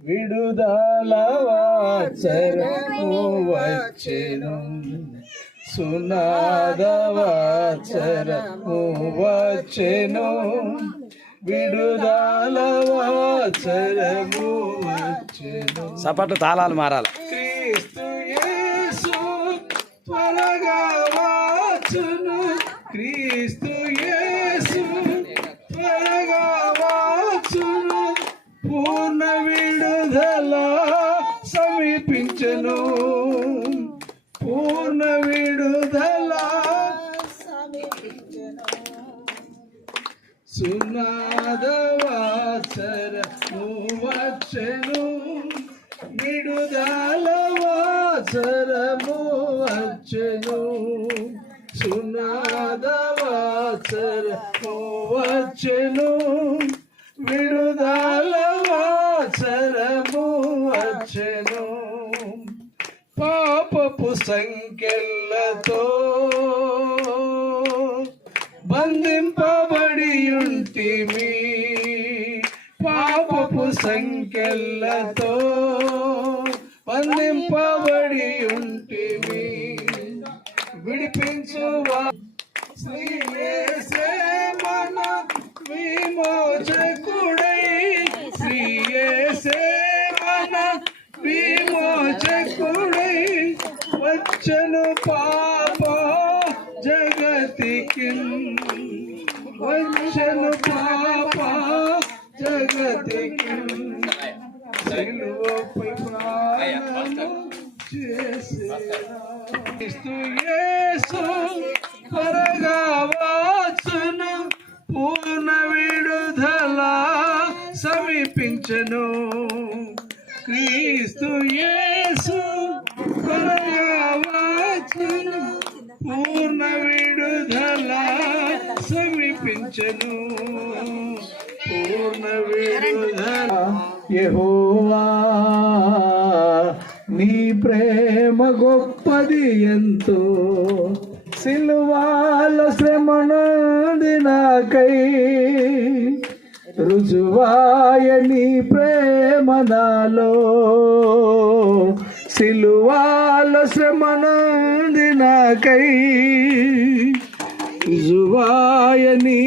విడుదల వాత్సరము వచ్చెను, సునాద వాత్సరము వచ్చెను, విడుదల వాత్సరము వచ్చెను. సపట్లు తాళాలు మారాలి. క్రీస్తు యేసు త్వరగా వచ్చును, క్రీస్తు యేసు త్వరగా వచ్చును, పూర్ణ విడుదల సమీపించెను, పూర్ణ విడుదల సునాద వాత్సరము వచ్చెను, విడుదల వాత్సరము వచ్చెను, సునాద వాత్సరము వచ్చెను, విడుదల వాత్సరము వచ్చెను. పాపపు సంకెళ్ళతో బంధింపబడి ఉంటిమి, పాపపు సంకెళ్ళతో బంధింపబడి ఉంటిమి, విడిపించువా శ్రీ యేసే మన విమోచకుడై, శ్రీ యేసే మన విమోచకుడై వచ్చెను పాప జగతికి, వచ్చెను పాప జగతికి, సిలువపై ప్రాణము చేసెను. క్రీస్తు యేసు త్వరగా వచ్చును, పూర్ణ విడుదల సమీపించెను, క్రీస్తు యేసు త్వరగా వచ్చును, పూర్ణ విడుదల సమీపించెను, పూర్ణ విడుదల. యెహోవా నీ ప్రేమ గొప్పది ఎంతో, సిలువలో శ్రమనుంది నాకై, రుజువాయ నీ ప్రేమ నాలో, సిలువలో శ్రమనుంది నాకై, రుజువాయ నీ